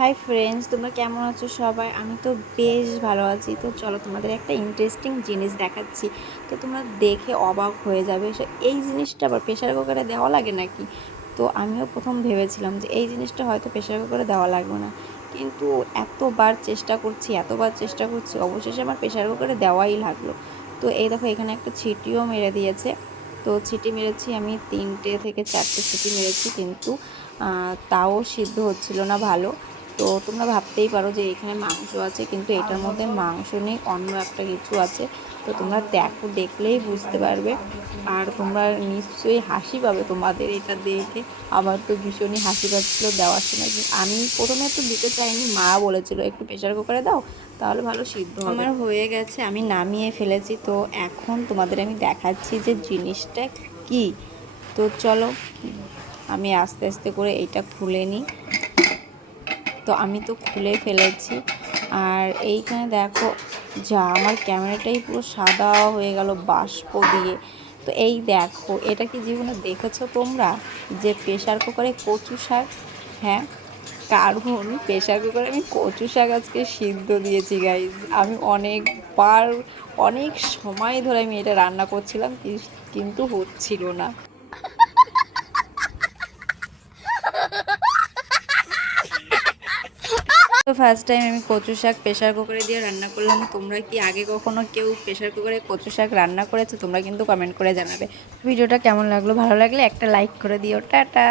Hi friends, তোমরা কেমন আছো সবাই? আমি তো বেশ ভালো আছি। তো চলো তোমাদের একটা ইন্টারেস্টিং জিনিস দেখাচ্ছি। তো তোমরা দেখে অবাক হয়ে যাবে। এই জিনিসটা আবার প্রেশার কুকারে দেওয়া লাগে নাকি? তো আমিও প্রথম ভেবেছিলাম যে এই জিনিসটা হয়তো প্রেশার কুকারে দেওয়া লাগবে না, কিন্তু এতবার চেষ্টা করছি অবশেষে আমার প্রেশার কুকারে দেওয়াই লাগলো। তো এই দেখো, এখানে একটা ছিটিও মেরে দিয়েছে। তো ছিটি মেরেছি আমি 3টে থেকে 4টে ছিটি মেরেছি, কিন্তু তাও সিদ্ধ হচ্ছিল না ভালো। তো তোমরা ভাবতেই পারো যে এখানে মাংস আছে, কিন্তু এটার মধ্যে মাংস নেই, অন্য একটা কিছু আছে। তো তোমরা দেখলেই বুঝতে পারবে। আর তোমরা নিশ্চয়ই হাসি পাবে তোমাদের এটা দেখে। আমার তো ভীষণই হাসি পাচ্ছিলো দেওয়ার সময়। আমি প্রথমে একটু দিতে চাইনি, মা বলেছিল একটু প্রেশার কুকারে দাও, তাহলে ভালো সিদ্ধ হবে। আমার হয়ে গেছে, আমি নামিয়ে ফেলেছি। তো এখন তোমাদের আমি দেখাচ্ছি যে জিনিসটা কি। তো চলো আমি আস্তে আস্তে করে এইটা খুলে নিই। তো আমি তো খুলে ফেলেছি। আর এইখানে দেখো, যা আমার ক্যামেরাটাই পুরো সাদা হয়ে গেল বাষ্প দিয়ে। তো এই দেখো, এটা কি জীবনে দেখেছো তোমরা যে প্রেশার কুকারে কচু শাক? হ্যাঁ, কারণ প্রেশার কুকারে আমি কচু শাক আজকে সিদ্ধ দিয়েছি গাইজ। আমি অনেক সময় ধরে আমি এটা রান্না করছিলাম, কিন্তু হচ্ছিল না। তো ফার্স্ট টাইম আমি কচু শাক প্রেশার কুকারে দিয়ে রান্না করলাম। তোমরা কি আগে কখনো কেউ প্রেশার কুকারে কচু শাক রান্না করেছো? তোমরা কিন্তু কমেন্ট করে জানাবে। ভিডিওটা কেমন লাগলো, ভালো লাগলে একটা লাইক করে দিও। টাটা।